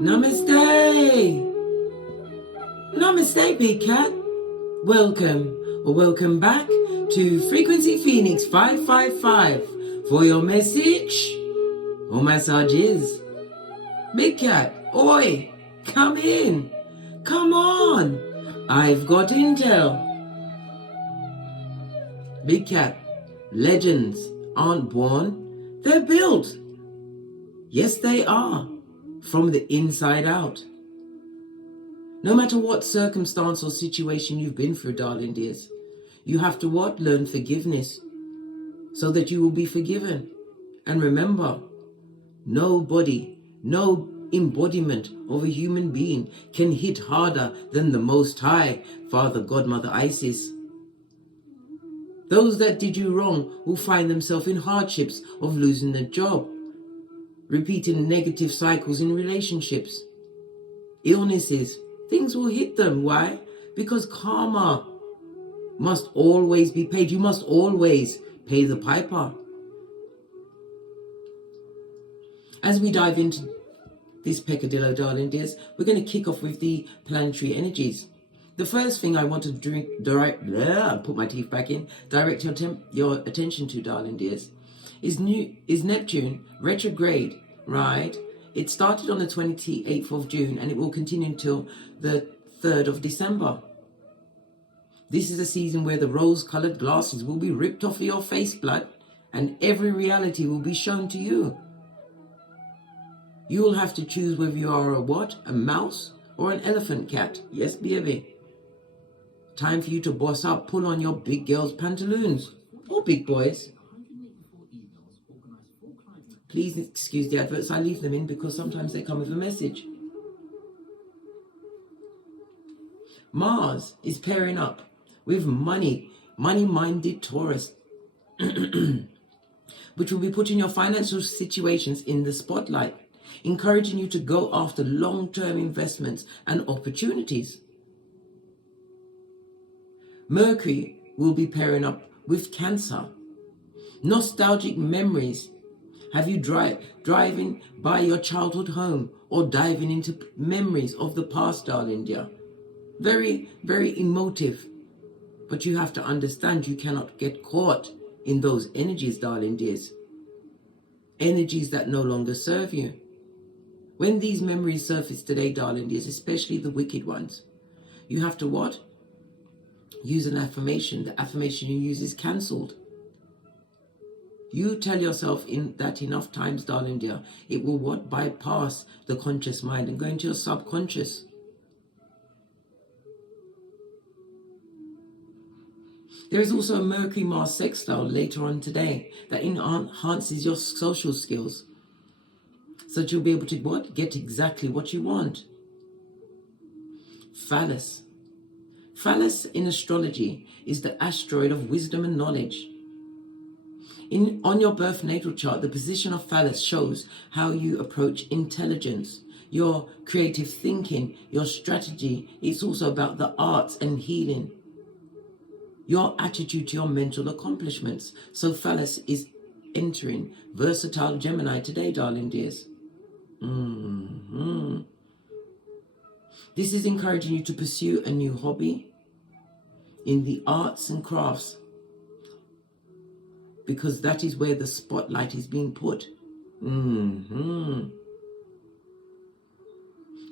Namaste! Namaste, Big Cat. Welcome or welcome back to Frequency Phoenix 555 for your message or massages. Big Cat, oi, come in. Come on. I've got intel. Big Cat, legends aren't born, they're built. Yes, they are. From the inside out. No matter what circumstance or situation you've been through, darling dears, you have to what? Learn forgiveness so that you will be forgiven. And remember, nobody, no embodiment of a human being can hit harder than the Most High, Father, God, Mother, Isis. Those that did you wrong will find themselves in hardships of losing a job, repeating negative cycles in relationships, illnesses. Things will hit them. Why? Because karma must always be paid. You must always pay the piper. As we dive into this peccadillo, darling dears, we're going to kick off with the planetary energies. The first thing I want to direct your attention to, darling dears, is Neptune retrograde, right? It started on the 28th of June and it will continue until the 3rd of December. This is a season where the rose-colored glasses will be ripped off of your face, blood, and every reality will be shown to you. You will have to choose whether you are a what? A mouse or an elephant cat. Yes, baby. Time for you to boss up, pull on your big girls' pantaloons. Or big boys. Please excuse the adverts, I leave them in because sometimes they come with a message. Mars is pairing up with money-minded Taurus, which will be putting your financial situations in the spotlight, encouraging you to go after long-term investments and opportunities. Mercury will be pairing up with Cancer. Nostalgic memories. Have you driving by your childhood home or diving into memories of the past, darling dear? Very, very emotive. But you have to understand you cannot get caught in those energies, darling dears. Energies that no longer serve you. When these memories surface today, darling dears, especially the wicked ones, you have to what? Use an affirmation. The affirmation you use is cancelled. You tell yourself that enough times, darling dear, it will what? Bypass the conscious mind and go into your subconscious. There is also a Mercury-Mars sextile later on today that enhances your social skills, so that you'll be able to what? Get exactly what you want. Phallus. Phallus in astrology is the asteroid of wisdom and knowledge. On your birth natal chart, the position of Phallus shows how you approach intelligence, your creative thinking, your strategy. It's also about the arts and healing, your attitude to your mental accomplishments. So Phallus is entering versatile Gemini today, darling dears. This is encouraging you to pursue a new hobby in the arts and crafts, because that is where the spotlight is being put.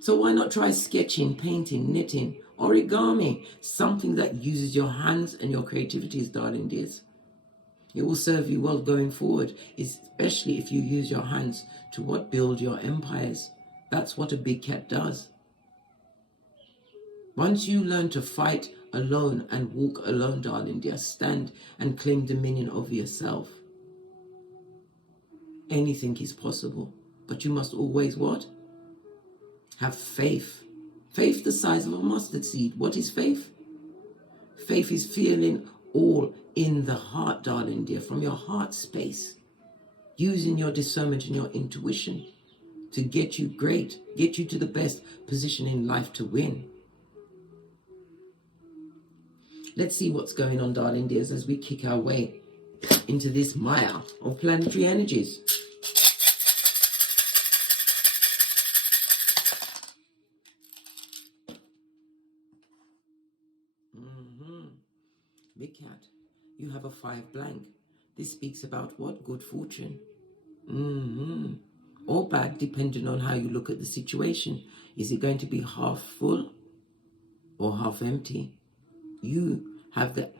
So why not try sketching, painting, knitting, origami, something that uses your hands and your creativities, darling dears. It will serve you well going forward, especially if you use your hands to what? Build your empires. That's what a big cat does. Once you learn to fight alone and walk alone, darling dear, stand and claim dominion over yourself, anything is possible. But you must always what? Have faith. Faith the size of a mustard seed. What is faith? Faith is feeling all in the heart, darling dear, from your heart space, using your discernment and your intuition to get you great, get you to the best position in life to win. Let's see what's going on, darling dears, as we kick our way into this Maya of planetary energies. have a 5 blank. This speaks about what? Good fortune. Or bad, depending on how you look at the situation. Is it going to be half full or half empty? You have the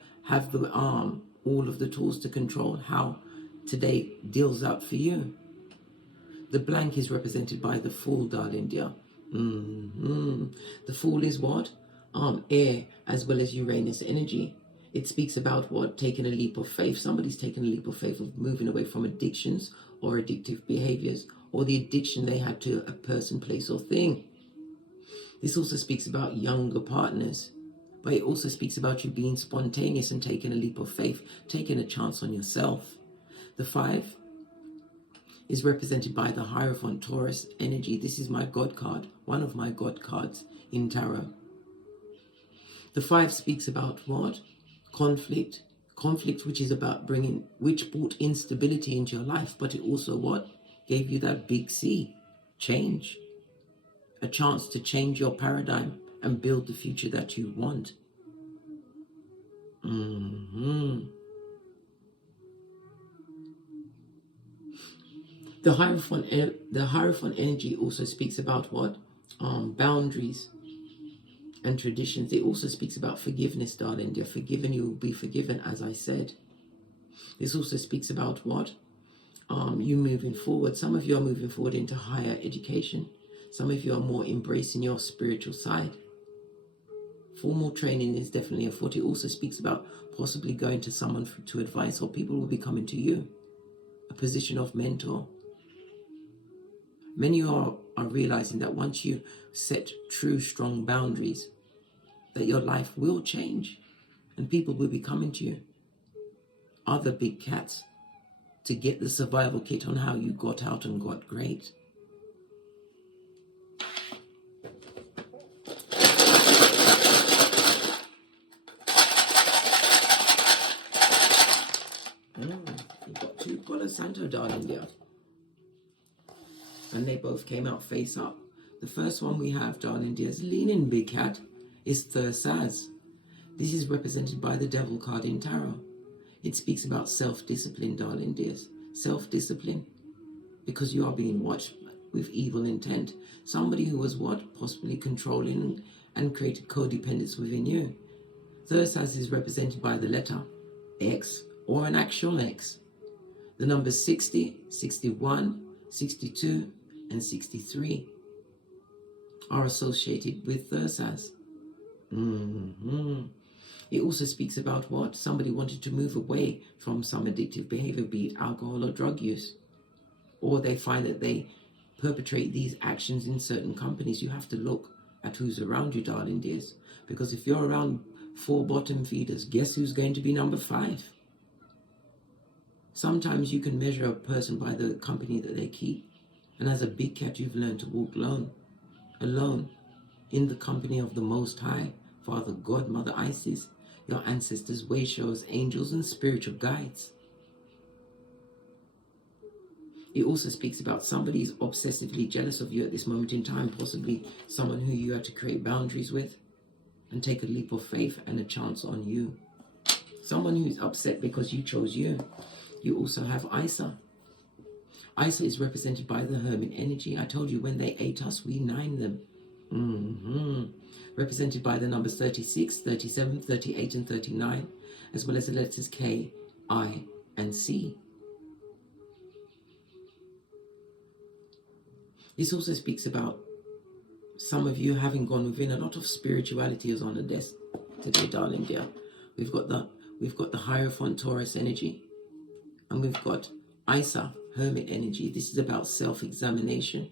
all of the tools to control how today deals out for you. The blank is represented by the Fool, darling dear. The Fool is what? Air, as well as Uranus energy. It speaks about what? Taking a leap of faith. Somebody's taking a leap of faith of moving away from addictions or addictive behaviors, or the addiction they had to a person, place, or thing. This also speaks about younger partners, but it also speaks about you being spontaneous and taking a leap of faith, taking a chance on yourself. The 5 is represented by the Hierophant Taurus energy. This is my God card, one of my God cards in tarot. The 5 speaks about what? Conflict, which is about which brought instability into your life, but it also what? Gave you that big C, change, a chance to change your paradigm and build the future that you want. The Hierophant energy also speaks about what? Boundaries and traditions. It also speaks about forgiveness, darling. You're forgiven, you will be forgiven, as I said. This also speaks about what? You moving forward. Some of you are moving forward into higher education. Some of you are more embracing your spiritual side. Formal training is definitely afoot. It also speaks about possibly going to someone to advice, or people will be coming to you. A position of mentor. Many are realizing that once you set true, strong boundaries, that your life will change and people will be coming to you. Other big cats to get the survival kit on how you got out and got great. You've got 2 Palo Santo, darling dear. And they both came out face up. The first one we have, darling dears, leaning big cat, is Thursaz. This is represented by the Devil card in tarot. It speaks about self-discipline, darling dears. Self-discipline, because you are being watched with evil intent. Somebody who was what? Possibly controlling and created codependence within you. Thursaz is represented by the letter X, or an actual X. The numbers 60, 61, 62, and 63 are associated with Thursaz. It also speaks about what? Somebody wanted to move away from some addictive behavior, be it alcohol or drug use. Or they find that they perpetrate these actions in certain companies. You have to look at who's around you, darling dears. Because if you're around 4 bottom feeders, guess who's going to be number 5? Sometimes you can measure a person by the company that they keep. And as a big cat, you've learned to walk alone, in the company of the Most High, Father God, Mother Isis, your ancestors, way showers, angels, and spiritual guides. It also speaks about somebody is obsessively jealous of you at this moment in time, possibly someone who you had to create boundaries with and take a leap of faith and a chance on you. Someone who's upset because you chose you. You also have Isa. Isa is represented by the Hermit energy. I told you when they ate us, we 9 them. Represented by the numbers 36, 37, 38, and 39, as well as the letters K, I, and C. This also speaks about some of you having gone within. A lot of spirituality is on the desk today, darling dear. We've got the Hierophant Taurus energy, and we've got Isa, Hermit energy. This is about self-examination,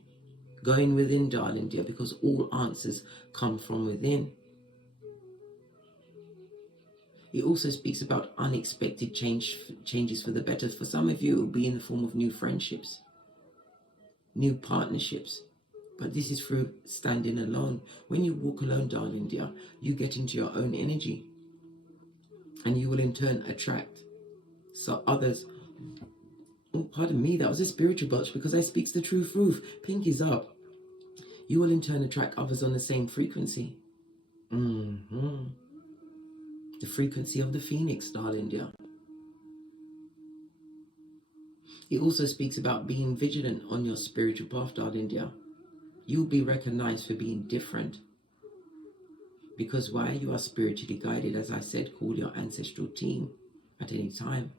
going within, darling dear, because all answers come from within. It also speaks about unexpected changes for the better. For some of you, it will be in the form of new friendships, new partnerships. But this is through standing alone. When you walk alone, darling dear, you get into your own energy. And you will in turn attract others. Oh, pardon me, that was a spiritual botch because I speaks the truth. Pinkies up. You will in turn attract others on the same frequency. The frequency of the phoenix, darling dear. It also speaks about being vigilant on your spiritual path, darling dear. You'll be recognized for being different. Because why? You are spiritually guided. As I said, call your ancestral team at any time.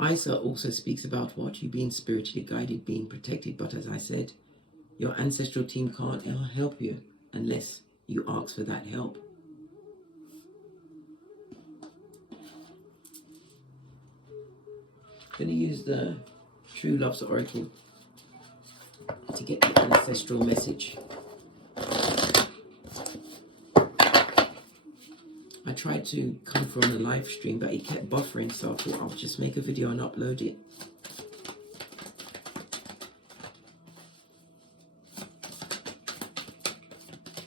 Isa also speaks about what? You being spiritually guided, being protected. But as I said, your ancestral team can't help you unless you ask for that help. I'm going to use the True Love's Oracle to get the ancestral message. I tried to come from the live stream, but it kept buffering, so I thought I'll just make a video and upload it.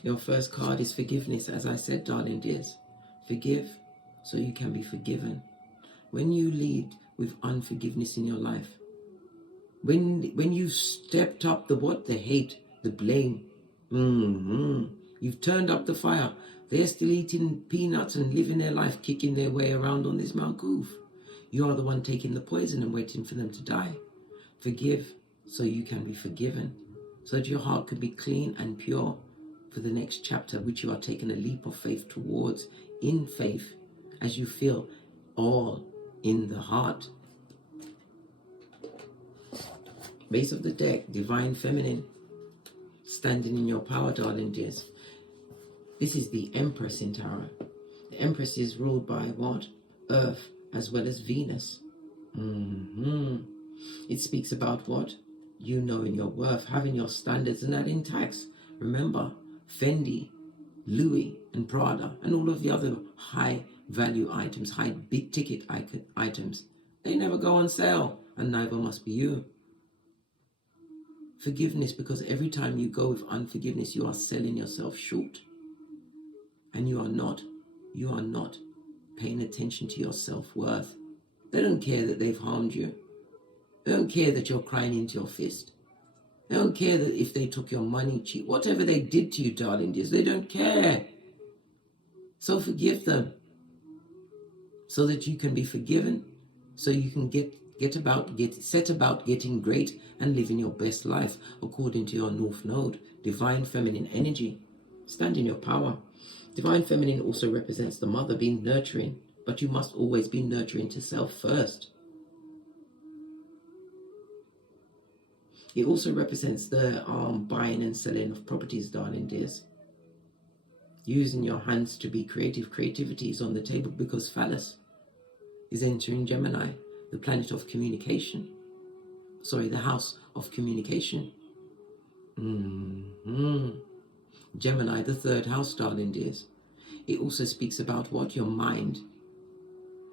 Your first card is forgiveness, as I said, darling dears. Forgive so you can be forgiven. When you lead with unforgiveness in your life, when you've stepped up the what? The hate, the blame. You've turned up the fire. They're still eating peanuts and living their life, kicking their way around on this Mount Goof. You are the one taking the poison and waiting for them to die. Forgive so you can be forgiven, so that your heart can be clean and pure for the next chapter, which you are taking a leap of faith towards in faith, as you feel all in the heart. Base of the deck, Divine Feminine, standing in your power, darling dears. This is the Empress in Tarot. The Empress is ruled by what? Earth, as well as Venus. It speaks about what? You knowing your worth, having your standards and that intact. Remember, Fendi, Louis and Prada and all of the other high value items, high big ticket items, they never go on sale, and neither must be you. Forgiveness, because every time you go with unforgiveness, you are selling yourself short. And you are not paying attention to your self-worth. They don't care that they've harmed you. They don't care that you're crying into your fist. They don't care that if they took your money cheap. Whatever they did to you, darling dears, they don't care. So forgive them, so that you can be forgiven, so you can set about getting great and living your best life according to your North Node, Divine Feminine energy. Stand in your power. Divine Feminine also represents the mother, being nurturing, but you must always be nurturing to self first. It also represents the buying and selling of properties, darling dears. Using your hands to be creative. Creativity is on the table because Phallus is entering Gemini, the planet of communication. Sorry, the house of communication. Gemini, the third house, darling dears. It also speaks about what? Your mind.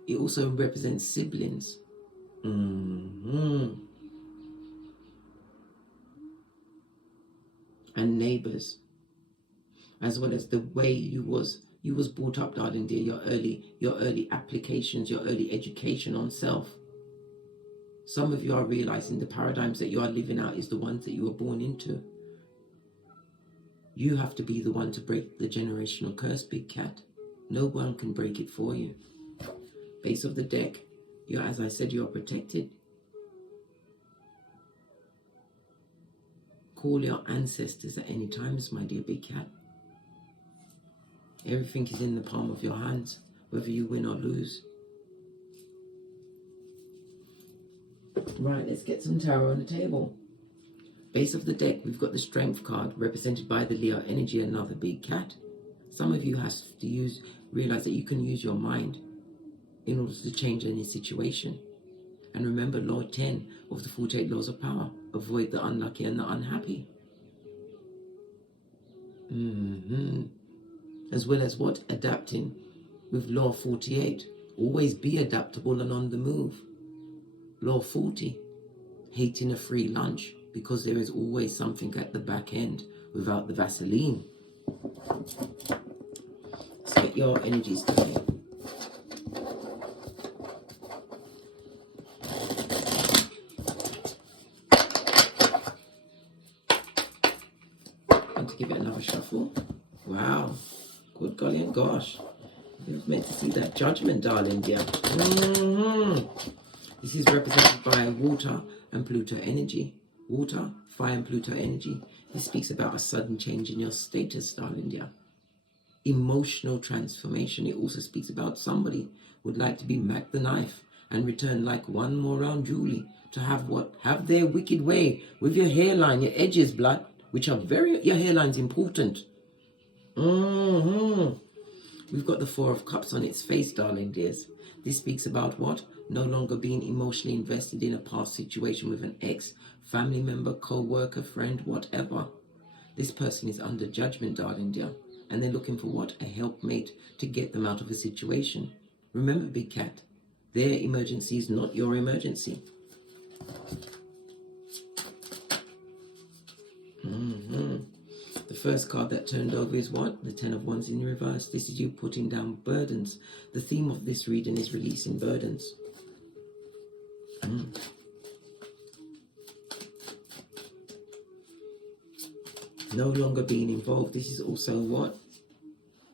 It also represents siblings. And neighbors, as well as the way you was brought up, darling dear, your early applications, your early education on self. Some of you are realizing the paradigms that you are living out is the ones that you were born into. You have to be the one to break the generational curse, big cat. No one can break it for you. Base of the deck, as I said, you are protected. Call your ancestors at any times, my dear big cat. Everything is in the palm of your hands, whether you win or lose. Right, let's get some tarot on the table. Base of the deck, we've got the Strength card, represented by the Leo energy, another big cat. Some of you have to realize that you can use your mind in order to change any situation. And remember, Law 10 of the 48 Laws of Power. Avoid the unlucky and the unhappy. As well as what? Adapting with Law 48. Always be adaptable and on the move. Law 40. Hating a free lunch, because there is always something at the back end without the Vaseline. Let's get your energies today. Give it another shuffle. Wow, good golly and gosh. You're meant to see that judgment, darling, dear. This is represented by water and Pluto energy. Water, fire and Pluto energy. This speaks about a sudden change in your status, darling, dear. Emotional transformation. It also speaks about somebody would like to be Mac the Knife and return like one more round Julie to have what? Have their wicked way with your hairline, your edges, blood, which are your hairline's important. We've got the Four of Cups on its face, darling dears. This speaks about what? No longer being emotionally invested in a past situation with an ex, family member, co-worker, friend, whatever. This person is under judgment, darling dear. And they're looking for what? A helpmate to get them out of a situation. Remember, big cat, their emergency is not your emergency. The first card that turned over is what? The Ten of Wands in reverse. This is you putting down burdens. The theme of this reading is releasing burdens. No longer being involved. This is also what?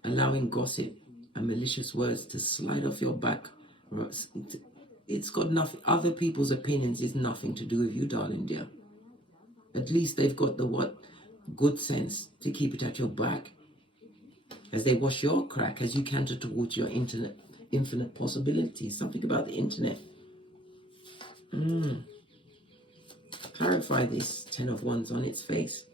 Allowing gossip and malicious words to slide off your back. It's got nothing. Other people's opinions is nothing to do with you, darling dear. At least they've got the what? Good sense to keep it at your back as they wash your crack as you canter towards your infinite possibilities. Something about the internet. Clarify this Ten of Wands on its face.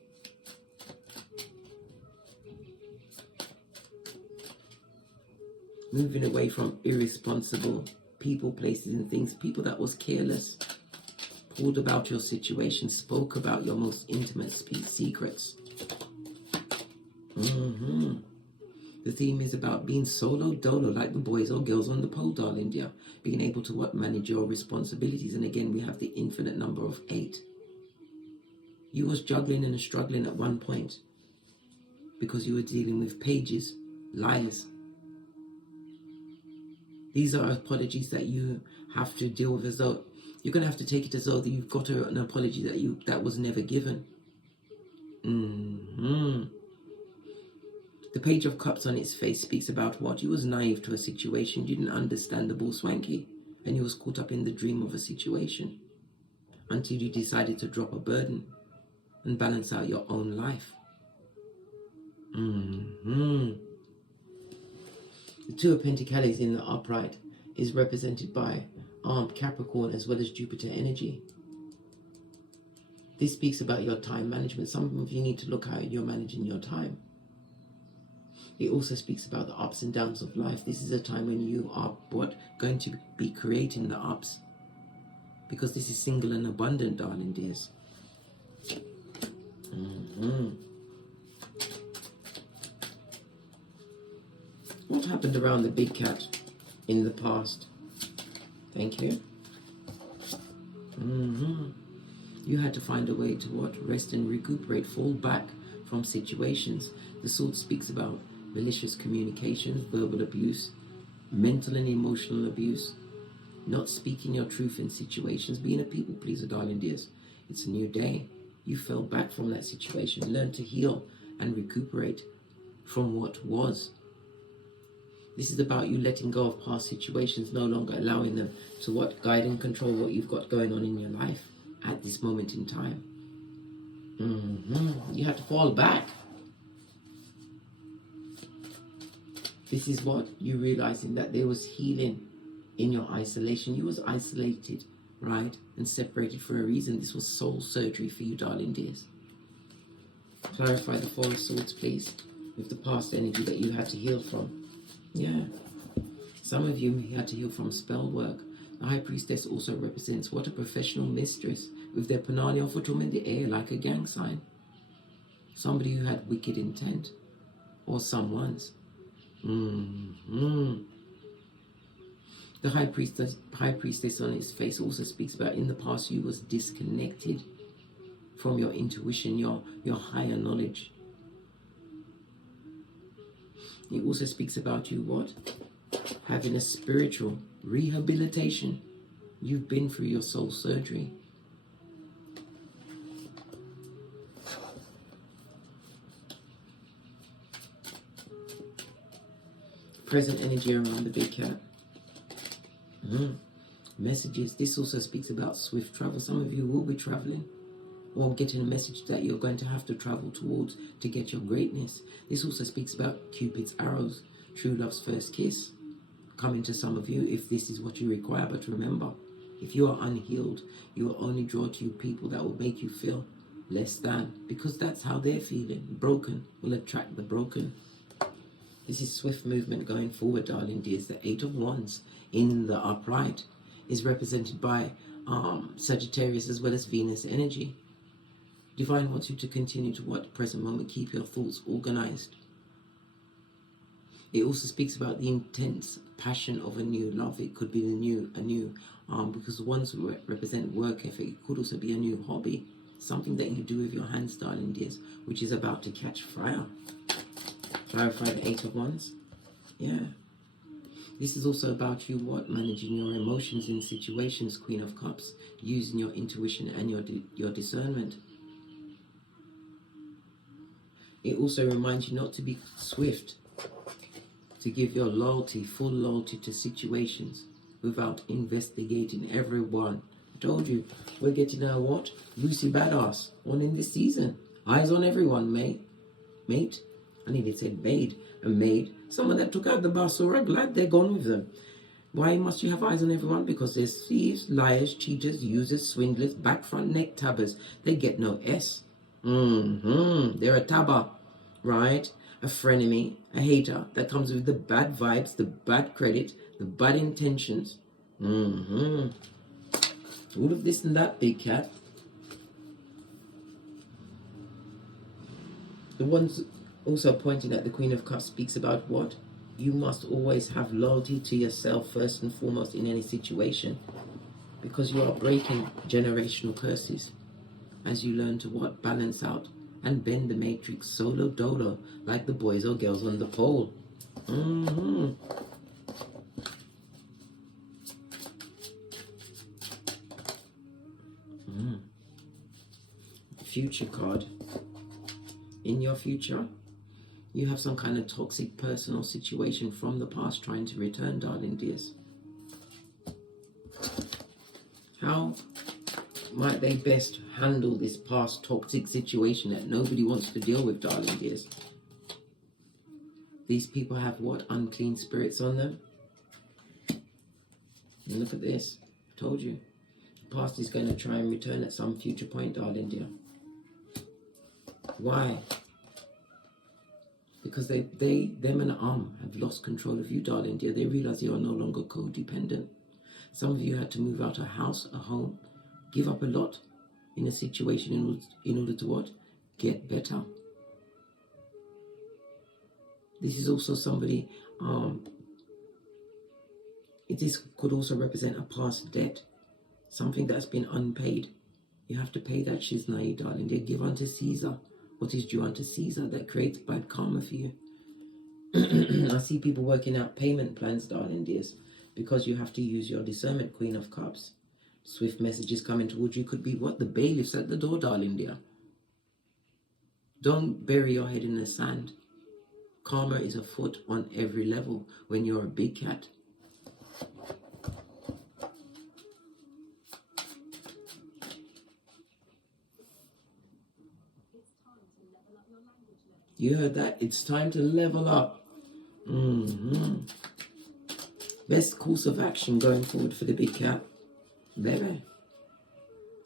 Moving away from irresponsible people, places and things. People that was careless. Pulled about your situation, spoke about your most intimate secrets. The theme is about being solo dolo, like the boys or girls on the pole, darling dear. Being able to what? Manage your responsibilities. And again, we have the infinite number of 8. You was juggling and struggling at one point because you were dealing with pages, liars. These are apologies that you have to deal with as though you're going to have to take it as though that you've got an apology that was never given. The Page of Cups on its face speaks about what? You was naive to a situation, you didn't understand the bull swanky, and you was caught up in the dream of a situation until you decided to drop a burden and balance out your own life. The Two of Pentacles in the upright is represented by armed Capricorn as well as Jupiter energy. This speaks about your time management. Some of you need to look how you're managing your time. It also speaks about the ups and downs of life. This is a time when you are going to be creating the ups, because this is single and abundant, darling dears. What happened around the big cat in the past? Thank you. You had to find a way to what? Rest and recuperate, fall back from situations. The sword speaks about malicious communications, verbal abuse, mental and emotional abuse, not speaking your truth in situations, being a people pleaser, darling dears. It's a new day. You fell back from that situation. Learn to heal and recuperate from what was. This is about you letting go of past situations, no longer allowing them to what? Guide and control what you've got going on in your life at this moment in time. You had to fall back. This is what? You realizing that there was healing in your isolation. You was isolated, right? And separated for a reason. This was soul surgery for you, darling dears. Clarify the Four of Swords, please, with the past energy that you had to heal from. Yeah. Some of you had to heal from spell work. The High Priestess also represents what? A professional mistress with their Panania Futum in the air like a gang sign. Somebody who had wicked intent. Or someone's. The High Priestess on its face also speaks about in the past you was disconnected from your intuition, your higher knowledge. It also speaks about you what? Having a spiritual rehabilitation. You've been through your soul surgery. present energy around the big cat. Messages. This also speaks about swift travel. Some of you will be traveling or getting a message that you're going to have to travel towards to get your greatness. This also speaks about Cupid's arrows, true love's first kiss, coming to some of you if this is what you require. But remember, if you are unhealed, you will only draw to you people that will make you feel less than, because that's how they're feeling. Broken will attract the broken. This is swift movement going forward, darling dears. The Eight of Wands in the upright is represented by Sagittarius as well as Venus energy. Divine wants you to continue to, what, present moment, keep your thoughts organized. It also speaks about the intense passion of a new love. It could be a new, because the ones represent work ethic. It could also be a new hobby, something that you do with your hands, darling dears, which is about to catch fire. Clarify the Eight of Wands. Yeah. This is also about you, what, managing your emotions in situations, Queen of Cups, using your intuition and your discernment. It also reminds you not to be swift to give your loyalty, full loyalty to situations without investigating everyone. I told you, we're getting a what? Lucy Badass on in this season. Eyes on everyone, mate. I nearly said maid. A maid. Someone that took out the basura, glad they're gone with them. Why must you have eyes on everyone? Because there's thieves, liars, cheaters, users, swindlers, back front neck tabbers. They get no S. They're a tabber, right? A frenemy, a hater that comes with the bad vibes, the bad credit, the bad intentions. All of this and that, big cat. The ones also pointing at the Queen of Cups speaks about what? You must always have loyalty to yourself first and foremost in any situation, because you are breaking generational curses as you learn to what? Balance out and bend the matrix solo dolo like the boys or girls on the pole. Future card. In your future, you have some kind of toxic personal situation from the past trying to return, darling dears. How might they best handle this past toxic situation that nobody wants to deal with, darling dears? These people have what? Unclean spirits on them. And look at this. I told you. The past is going to try and return at some future point, darling dear. Why? Because them and have lost control of you, darling dear. They realize you are no longer codependent. Some of you had to move out a house, a home, give up a lot in a situation in order to what? Get better. This is also somebody, this could also represent a past debt, something that's been unpaid. You have to pay that shiznai, darling dear. Give unto Caesar what is due unto Caesar. That creates bad karma for you. I see people working out payment plans, darling dears, because you have to use your discernment, Queen of Cups. Swift messages coming towards you. Could be what? The bailiffs at the door, darling dear. Don't bury your head in the sand. Karma is afoot on every level when you're a big cat. You heard that? It's time to level up. Best course of action going forward for the big cat. Baby.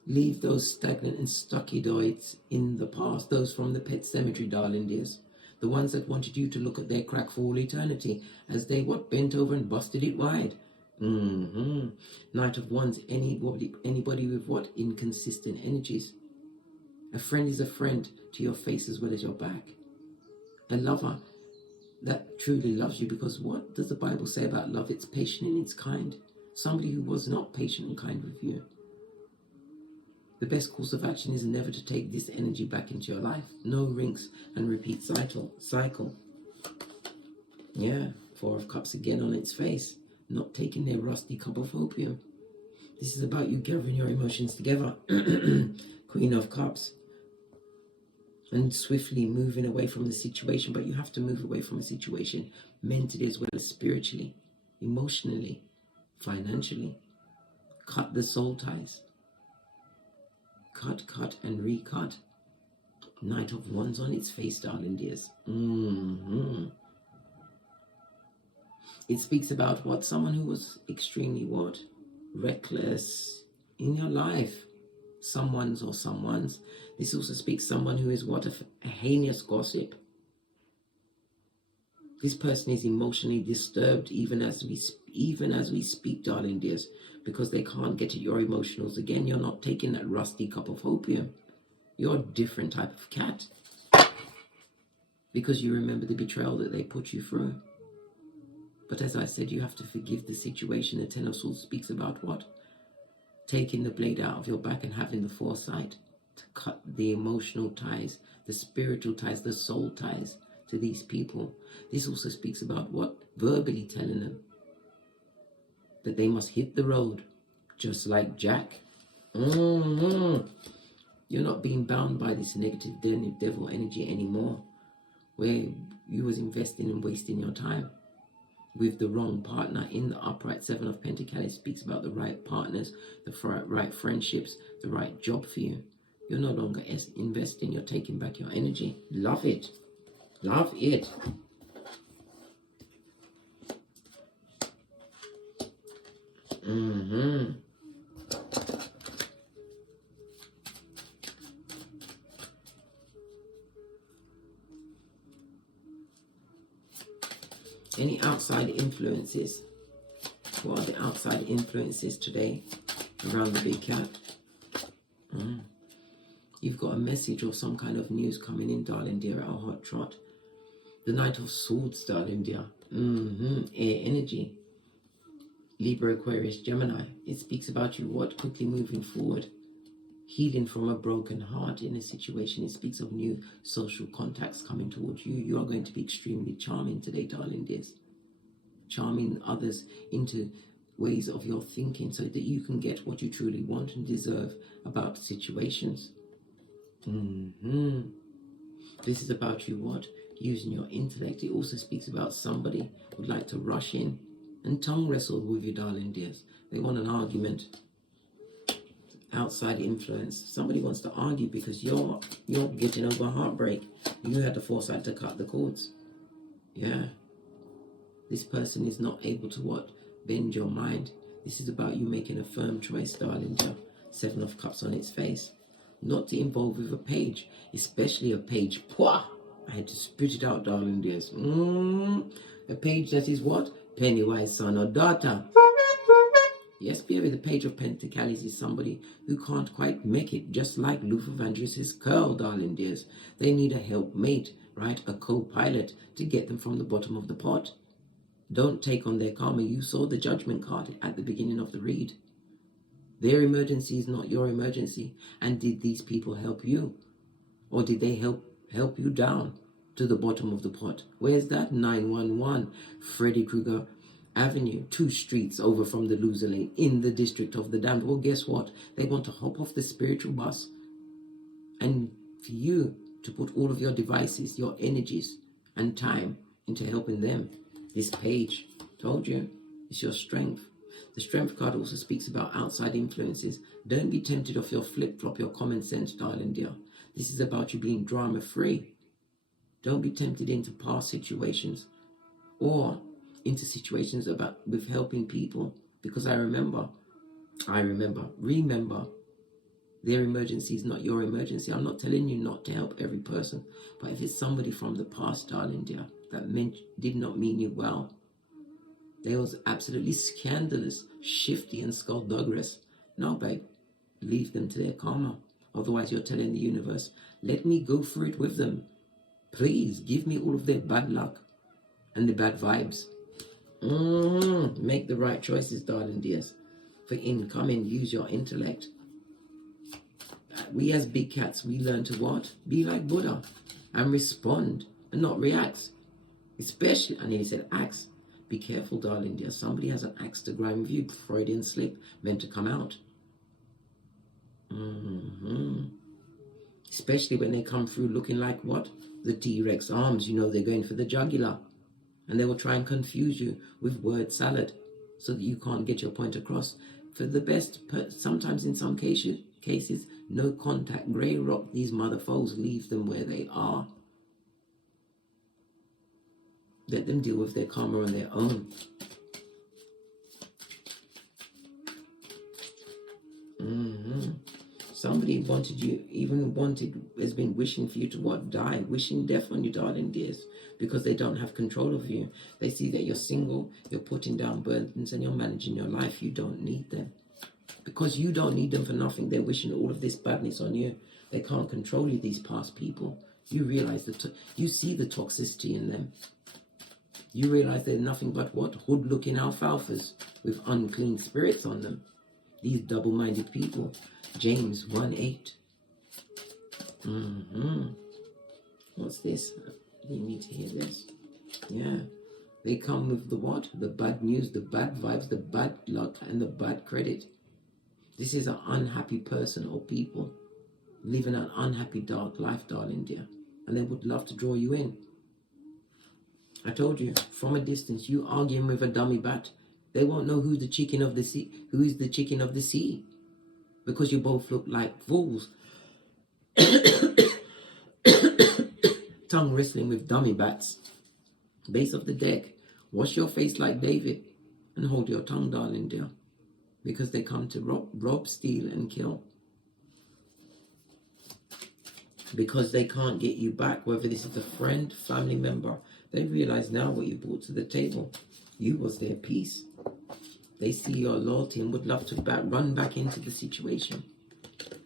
Leave those stagnant and stuckidoids in the past. Those from the pet cemetery, darling dears. The ones that wanted you to look at their crack for all eternity as they what? Bent over and busted it wide. Knight of Wands. Anybody with what? Inconsistent energies. A friend is a friend to your face as well as your back. A lover that truly loves you, because what does the Bible say about love? It's patient and it's kind. Somebody who was not patient and kind with you. The best course of action is never to take this energy back into your life. No rinse and repeat cycle. Yeah, Four of Cups again on its face. Not taking their rusty cup of opium. This is about you gathering your emotions together. Queen of Cups. and swiftly moving away from the situation. But you have to move away from a situation mentally as well as spiritually, emotionally, financially. Cut the soul ties. Cut, and recut. Knight of Wands on its face, darling dears. It speaks about what? Someone who was extremely what? Reckless in your life. Someone's. This also speaks someone who is what? A heinous gossip. This person is emotionally disturbed even as we speak, darling dears, because they can't get at your emotionals. Again, you're not taking that rusty cup of opium. You're a different type of cat, because you remember the betrayal that they put you through. But as I said, you have to forgive the situation. The Ten of Swords speaks about what? Taking the blade out of your back and having the foresight to cut the emotional ties, the spiritual ties, the soul ties to these people. This also speaks about what? Verbally telling them that they must hit the road, just like Jack. You're not being bound by this negative devil energy anymore, where you was investing and wasting your time with the wrong partner. In the upright Seven of Pentacles speaks about the right partners, the right friendships, the right job for you. You're no longer investing, you're taking back your energy. Love it. Love it. Any outside influences? What are the outside influences today around the big cat? You've got a message or some kind of news coming in, darling dear, at a hot trot. The Knight of Swords, darling dear. Air energy. Libra, Aquarius, Gemini. It speaks about you, what? Quickly moving forward. Healing from a broken heart in a situation. It speaks of new social contacts coming towards you. You are going to be extremely charming today, darling dears. Charming others into ways of your thinking so that you can get what you truly want and deserve about situations. This is about you, what? Using your intellect. It also speaks about somebody who would like to rush in and tongue wrestle with you, darling dears. They want an argument. Outside influence. Somebody wants to argue because you're getting over heartbreak. You had the foresight to cut the cords. Yeah. This person is not able to what? Bend your mind. This is about you making a firm choice, darling dear. Seven of Cups on its face. Not to involve with a page, especially a page. Pwah! I had to spit it out, darling dears. A page that is what? Pennywise son or daughter. Yes, baby, the Page of Pentacles is somebody who can't quite make it, just like Luther Vandross's curl, darling dears. They need a helpmate, right? A co-pilot to get them from the bottom of the pot. Don't take on their karma. You saw the Judgment card at the beginning of the read. Their emergency is not your emergency. And did these people help you? Or did they help you down to the bottom of the pot? Where's that? 911 Freddy Krueger Avenue, 2 streets over from the loser lane in the district of the damned. Well, guess what? They want to hop off the spiritual bus and for you to put all of your devices, your energies and time into helping them. This page, told you, it's your strength. The Strength card also speaks about outside influences. Don't be tempted off your flip-flop, your common sense, darling dear. This is about you being drama-free. Don't be tempted into past situations or into situations with helping people, because remember, their emergency is not your emergency. I'm not telling you not to help every person, but if it's somebody from the past, darling dear, that did not mean you well, they was absolutely scandalous, shifty and skullduggerous. No, babe, leave them to their karma. Otherwise, you're telling the universe, let me go through it with them. Please give me all of their bad luck and the bad vibes. Make the right choices, darling dears. For incoming, use your intellect. We as big cats, we learn to what? Be like Buddha and respond and not react. Especially, I nearly said axe. Be careful, darling dear. Somebody has an axe to grind with you. Freudian slip, meant to come out. Especially when they come through looking like what? The T-Rex arms. You know they're going for the jugular. And they will try and confuse you with word salad so that you can't get your point across. For the best, sometimes in some cases, no contact, grey rock, these mother foes, leave them where they are. Let them deal with their karma on their own. Somebody wanted you, has been wishing for you to what? Die, wishing death on you, darling dears, because they don't have control of you. They see that you're single, you're putting down burdens, and you're managing your life. You don't need them. Because you don't need them for nothing, they're wishing all of this badness on you. They can't control you, these past people. You realize that you see the toxicity in them. You realize they're nothing but what? Hood-looking alfalfas with unclean spirits on them. These double-minded people. James 1:8. What's this? You need to hear this. Yeah. They come with the what? The bad news, the bad vibes, the bad luck, and the bad credit. This is an unhappy person or people living an unhappy, dark life, darling dear. And they would love to draw you in. I told you, from a distance, you arguing with a dummy bat. They won't know who's the chicken of the sea. Who is the chicken of the sea? Because you both look like fools. Tongue wrestling with dummy bats. Base of the deck. Wash your face like David. And hold your tongue, darling dear. Because they come to rob, steal, and kill. Because they can't get you back, whether this is a friend, family member. They realize now what you brought to the table. You was their peace. They see your loyalty and would love to run back into the situation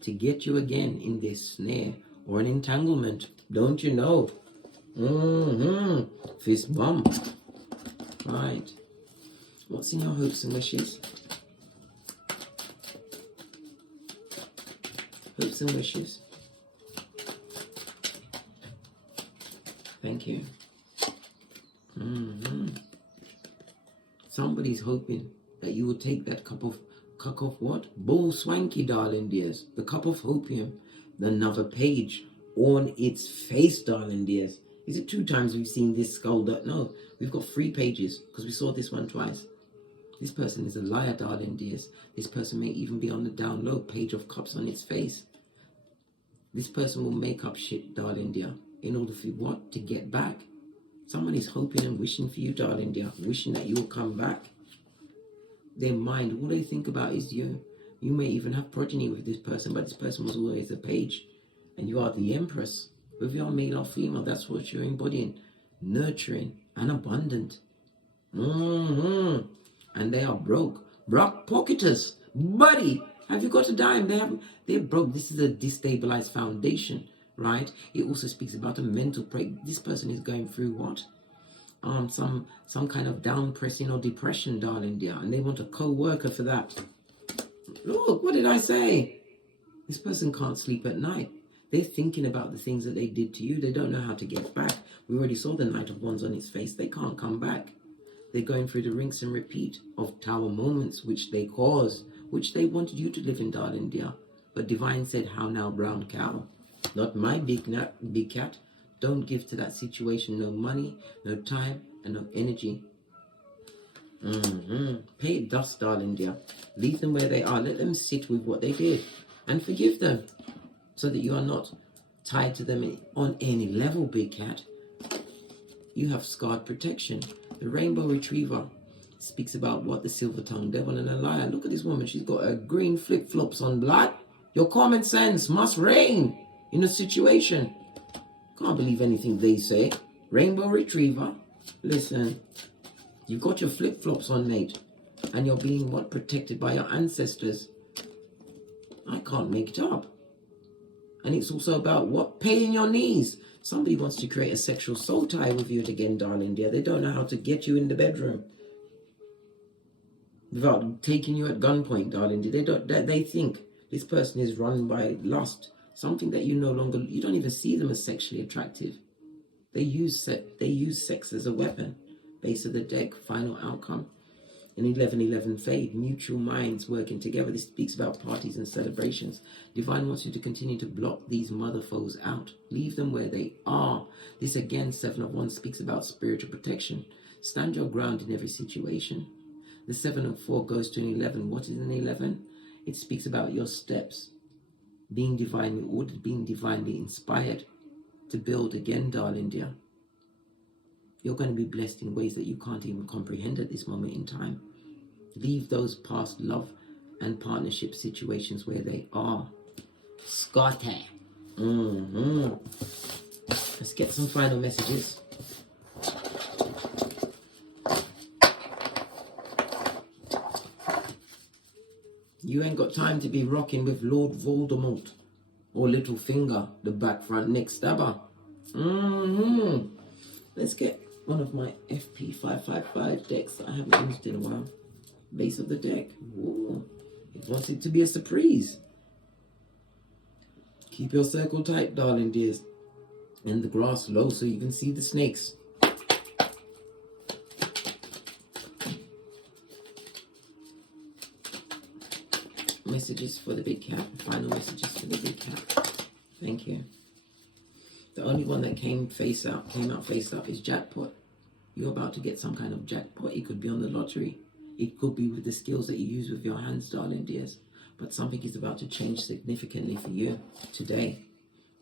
to get you again in this snare or an entanglement. Don't you know? Fist bump. Right. What's in your hopes and wishes? Hopes and wishes. Thank you. Somebody's hoping that you will take that cup of what? Bull swanky, darling dears. The cup of hopium. Another page on its face, darling dears. Is it 2 times we've seen this skull? No, we've got 3 pages because we saw this one twice. This person is a liar, darling dears. This person may even be on the down low, page of cups on its face. This person will make up shit, darling dear, in order for what? To get back. Someone is hoping and wishing for you, darling dear, wishing that you will come back. Their mind, all they think about is you. You may even have progeny with this person, but this person was always a page. And you are the empress. Whether you're male or female, that's what you're embodying. Nurturing and abundant. And they are broke. Brock pocketers. Buddy, have you got a dime? They're broke. This is a destabilized foundation, right? It also speaks about a mental break. This person is going through what? Some kind of down pressing or depression, darling dear, and they want a co-worker for that. Look, what did I say? This person can't sleep at night. They're thinking about the things that they did to you. They don't know how to get back. We already saw the Knight of Wands on its face. They can't come back. They're going through the rinse and repeat of tower moments, which they caused, which they wanted you to live in, darling dear. But Divine said, how now, brown cow? Not my big cat. Don't give to that situation no money, no time, and no energy. Pay it dust, darling dear. Leave them where they are. Let them sit with what they did. And forgive them. So that you are not tied to them on any level, big cat. You have scarred protection. The Rainbow Retriever speaks about what? The silver-tongued devil and a liar. Look at this woman. She's got her green flip-flops on, blood. Your common sense must reign in a situation. Can't believe anything they say. Rainbow Retriever. Listen, you've got your flip-flops on, mate. And you're being what? Protected by your ancestors. I can't make it up. And it's also about what? Paying your knees. Somebody wants to create a sexual soul tie with you again, darling dear. They don't know how to get you in the bedroom without taking you at gunpoint, darling dear. They think this person is run by lust. Something that you don't even see them as sexually attractive. They use sex as a weapon. Base of the deck, final outcome. And 1111 fade, mutual minds working together. This speaks about parties and celebrations. Divine wants you to continue to block these mother foes out. Leave them where they are. This again, 7 of Wands speaks about spiritual protection. Stand your ground in every situation. The 7 of 4 goes to an 11. What is an 11? It speaks about your steps. Being divinely ordered, being divinely inspired to build again, darling dear. You're going to be blessed in ways that you can't even comprehend at this moment in time. Leave those past love and partnership situations where they are. Scotty. Let's get some final messages. You ain't got time to be rocking with Lord Voldemort or Littlefinger, the back front neck stabber. Let's get one of my FP555 decks that I haven't used in a while. Base of the deck. Ooh, it wants it to be a surprise. Keep your circle tight, darling dears. And the grass low so you can see the snakes. Messages for the big cat. Final messages for the big cat. Thank you. The only one that came out face up is jackpot. You're about to get some kind of jackpot. It could be on the lottery. It could be with the skills that you use with your hands, darling dears. But something is about to change significantly for you today,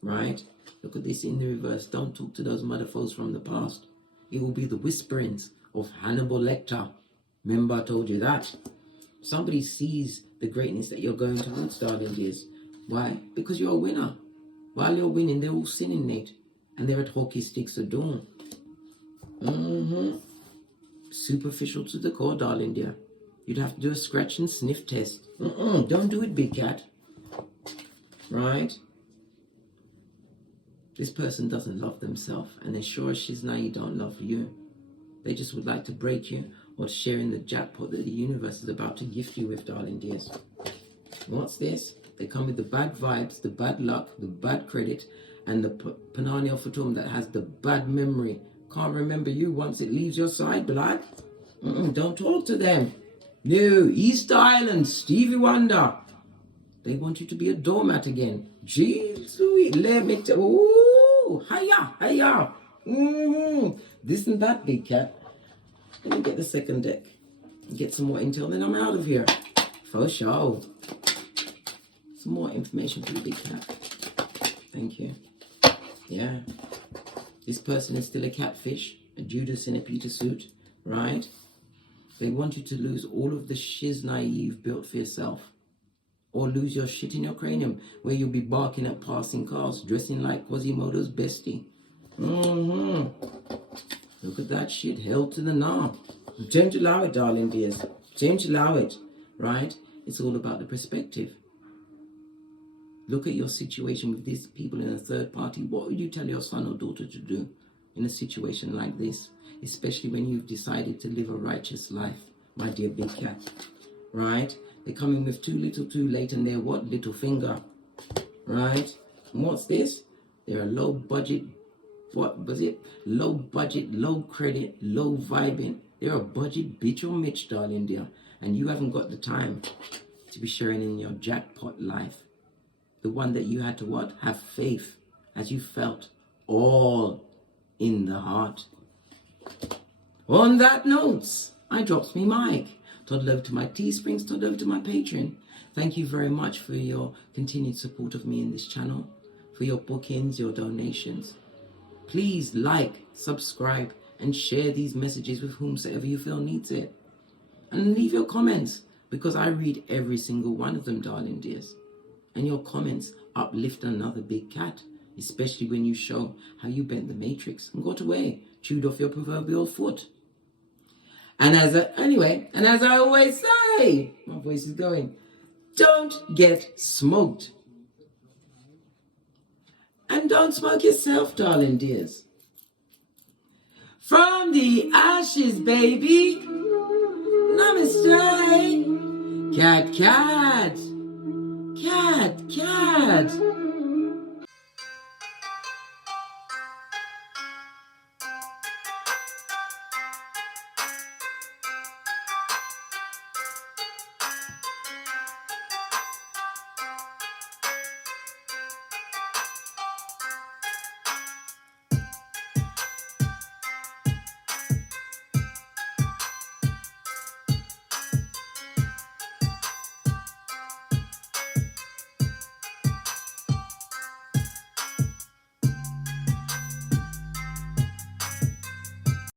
right? Look at this in the reverse. Don't talk to those mother foes from the past. It will be the whisperings of Hannibal Lecter. Remember I told you that? Somebody sees the greatness that you're going towards, darling dears. Why? Because you're a winner. While you're winning, they're all sinning, Nate. And they're at hockey sticks of dawn. Superficial to the core, darling dear. You'd have to do a scratch and sniff test. Don't do it, big cat. Right? This person doesn't love themselves. And as sure as she's now, you don't love you. They just would like to break you or share in the jackpot that the universe is about to gift you with, darling dears. What's this? They come with the bad vibes, the bad luck, the bad credit, and the Panania Fatum that has the bad memory. Can't remember you once it leaves your side, blood. Don't talk to them. No, East Island, Stevie Wonder. They want you to be a doormat again. Jeez, Louis, let me tell. Ooh, hiya. This and that, big cat. Let me get the second deck. Get some more intel, then I'm out of here. For sure. Some more information for the big cat. Thank you. Yeah. This person is still a catfish, a Judas in a Peter suit, right? They want you to lose all of the shiznai you've built for yourself. Or lose your shit in your cranium, where you'll be barking at passing cars, dressing like Quasimodo's bestie. Look at that shit, held to the knob. Don't allow it, darling dears. Don't allow it, right? It's all about the perspective. Look at your situation with these people in a third party. What would you tell your son or daughter to do in a situation like this? Especially when you've decided to live a righteous life, my dear big cat. Right? They're coming with too little too late and they're what? Little finger. Right? And what's this? They're a low budget. What was it? Low budget, low credit, low vibing. They're a budget bitch or Mitch, darling dear. And you haven't got the time to be sharing in your jackpot life. The one that you had to what? Have faith as you felt all in the heart. On that note, I drops me mic. Toddle over to my Teesprings, toddle over to my Patreon. Thank you very much for your continued support of me in this channel, for your bookings, your donations. Please like, subscribe, and share these messages with whomsoever you feel needs it. And leave your comments, because I read every single one of them, darling dears. And your comments uplift another big cat, especially when you show how you bent the matrix and got away, chewed off your proverbial foot. And as I always say, my voice is going, don't get smoked. And don't smoke yourself, darling dears. From the ashes, baby. Namaste. Cat, cat. Cat, cat.